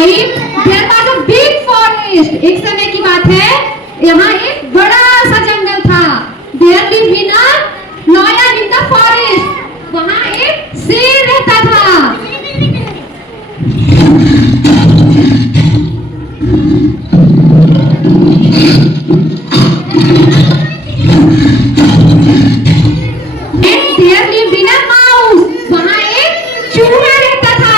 time there was a big forest. एक समय की बात है, यहाँ एक बड़ा सा जंगल था. There lived in a lion in the forest. वहाँ एक शेर रहता था. And there lived in a mouse. वहाँ एक चूहा रहता था.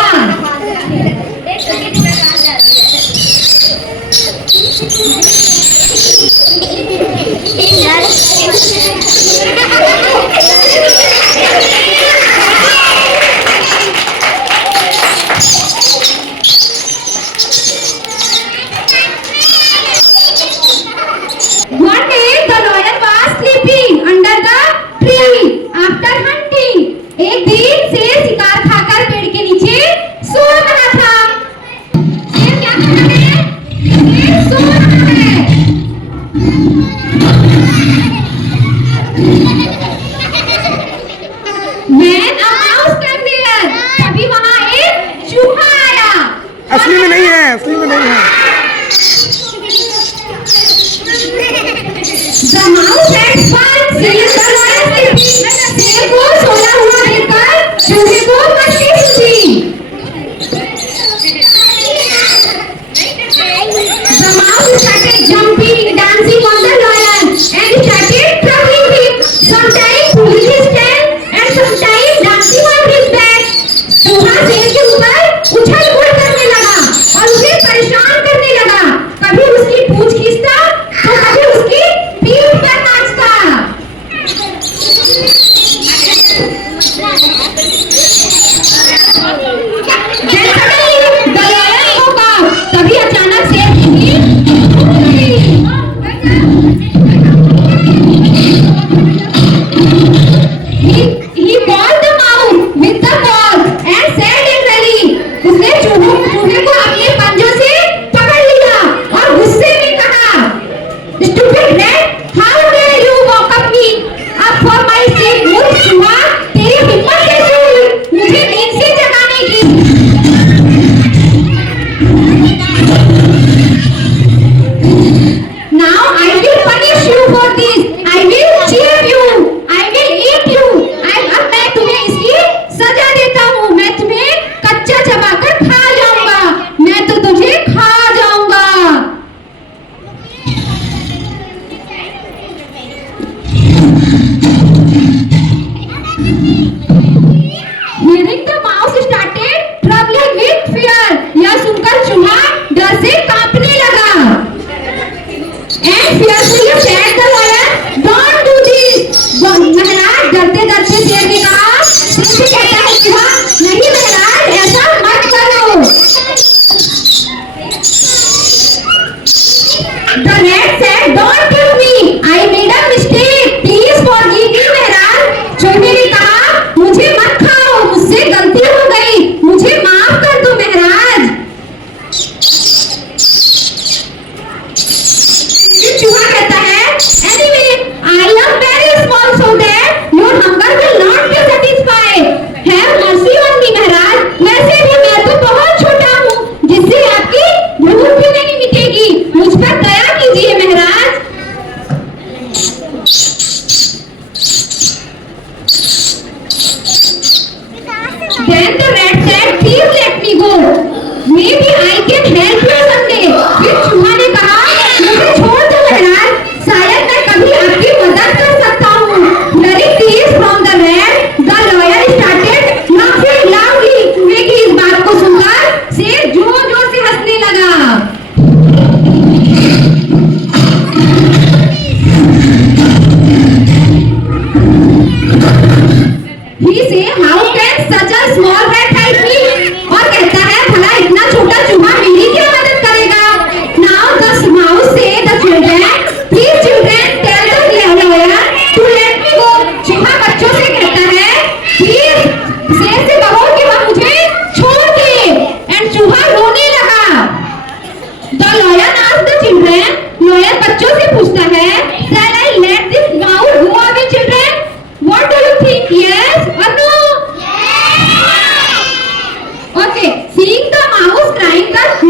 One day the lion was sleeping under the tree after hunting. एक दिन शेर शिकार खाकर पेड़ के नीचे सो रहा था. शेर क्या कर रहा है? शेर सो रहा है. When a mouse came there, तभी वहाँ एक चूहा आया. असली में नहीं है, असली में नहीं है. The mouse had fun seeing the lion sleeping. शेर को सोया हुआ देखकर चूहे को मस्ती हुई. The mouse started jumping, dancing on the lion and started troubling him. Sometimes pulling his tail and sometimes dancing on his back. चूहा शेर के ऊपर उछल-कूद करने लगा और उसे परेशान करने लगा. कभी उसकी पूंछ खींचता तो कभी उसकी पीठ पर नाचता. Then suddenly the lion woke up. तभी अचानक शेर की नींद खुल गई. He called the mouse with the paws and said angrily,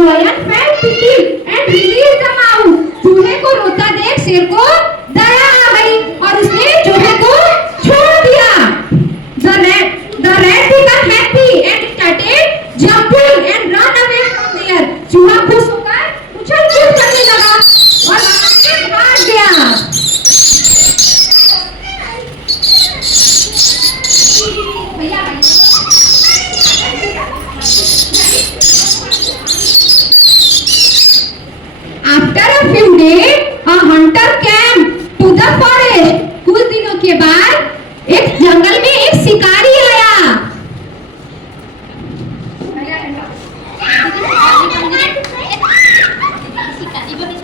lion felt pity and released the mouse. चूहे को रोता देख शेर को दया आ गई और उसने चूहे को छोड़ दिया. The rat became happy and started jumping and ran away from there. चूहा खुश होकर उछल कूद करने लगा और वहां से भाग गया. After a few days, a hunter came to the forest. कुछ दिनों के बाद एक जंगल में एक शिकारी आया.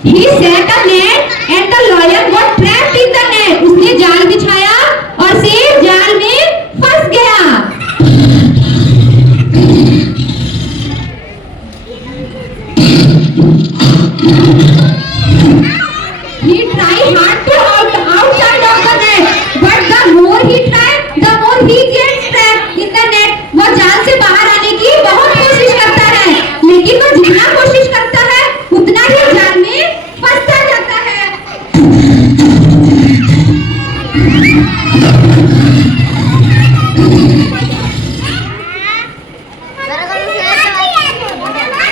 He set a net and the lion got trapped in the net. उसने जाल बिछाया और शेर जाल में फंस गया. He tried hard to outside of the net, but the more he tried, the more he gets trapped in the net. वो जाल से बाहर आने की बहुत कोशिश करता है, लेकिन वो जितना कोशिश करता है, उतना ही जाल में फंसता जाता है.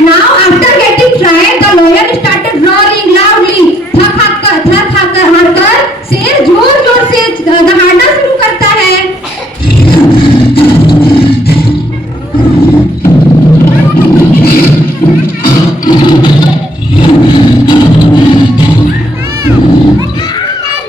Now after getting tried, the lion started roaring loudly. थक हार कर शेर जोर जोर से दहाड़ना शुरू करता है.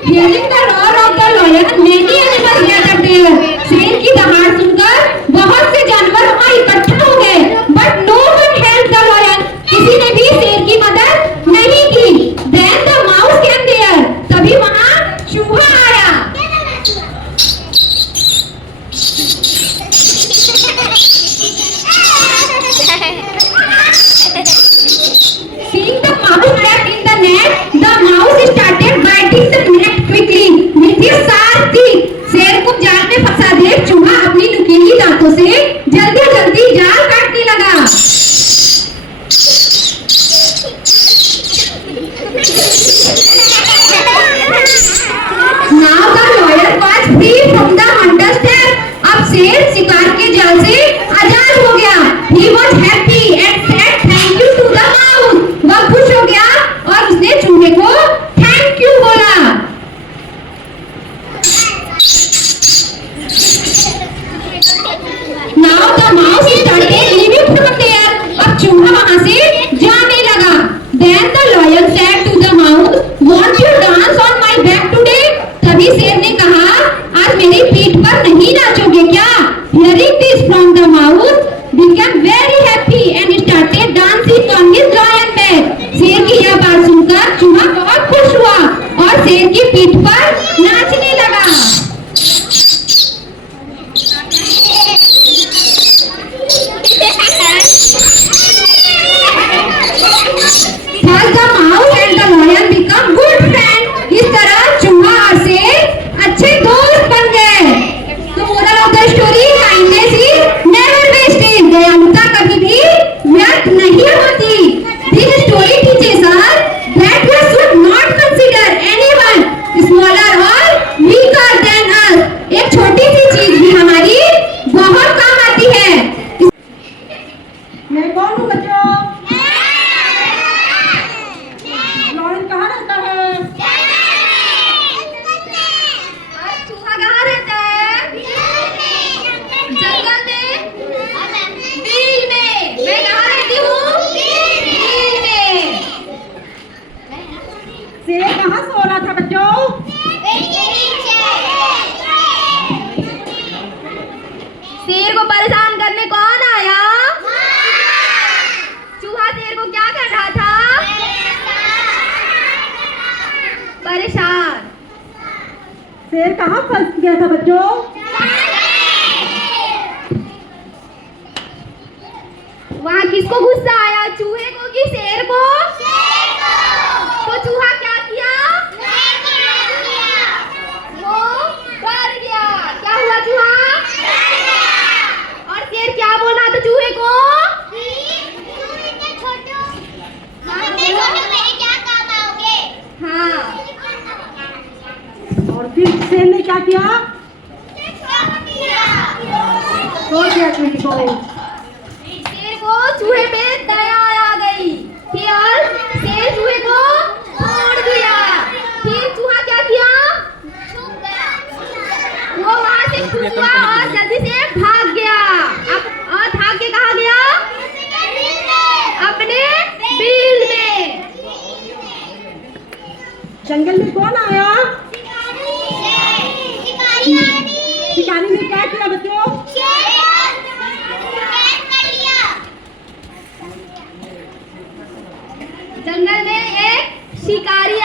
Hearing the roar of the lion, many animals gathered there. शेर की दहाड़ सुनकर बहुत से जानवर वहां इकट्ठा हो गए, but no one helped the lion. किसी ने भी शेर की मदद नहीं की. Then the mouse came there. तभी वहां चूहा आया. Seeing the mouse trapped in the net, the mouse started biting the net quickly with his sharp teeth. शेर को जाल में फंसा देख चूहा अपनी नुकीली दांतों से जल्दी जल्दी जाल काटने लगा. Now the lion was free from the hunter's trap. अब शेर शिकार के जाल से आजाद हो गया. He was happy and said thank you to the mouse. वह खुश हो गया और उसने चूहे को थैंक यू बोला. Now the mouse started leaving from there. अब चूहा वहां से जाने लगा. Then the lion said to the mouse, "Want you dance on my back today?" तभी शेर ने कहा, आज मेरी पीठ पर नहीं नाचोगे क्या? Hearing this from the mouse, became very happy and started dancing on his lion back. शेर की यह बात सुनकर चूहा बहुत खुश हुआ और शेर की पीठ पर नाचने लगा. Thus the mouse and the lion become good friends. इस तरह चूहा और शेर अच्छे दोस्त बन गए. तो moral of the story, kindness is never wasted. दयालुता कभी भी व्यर्थ नहीं होती. This story teaches us that we should not consider anyone smaller or weaker than us. एक छोटी सी चीज भी हमारी बहुत काम आती है. मैं कौन हूँ बच्चों? लॉरेंस कहाँ रहता है? चूहा कहाँ रहता है? जंगल में? बिल में. मैं कहाँ रहती हूँ? बिल में. शेर कहाँ सो रहा था बच्चों? शेर को परेशान करने कौन आया? चूहा शेर को क्या कर रहा था? परेशान. शेर कहाँ फंस गया था बच्चों? वहाँ किसको गुस्सा आया? चूहे को कि शेर को? तो चूहा क्या किया? वो डर गया. क्या हुआ चूहा? और शेर क्या बोला था चूहे को? क्या किया? छोड़ दिया चूहे को। शेर को चूहे पे दया आ गई, फिर शेर चूहे को छोड़ दिया। फिर चूहा क्या किया? वो वहाँ से छुपा और जल्दी से भाग गया। और भाग के कहाँ गया? अपने बिल में। जंगल में कौन आया? शिकारी ने क्या किया बच्चों? जंगल में एक शिकारी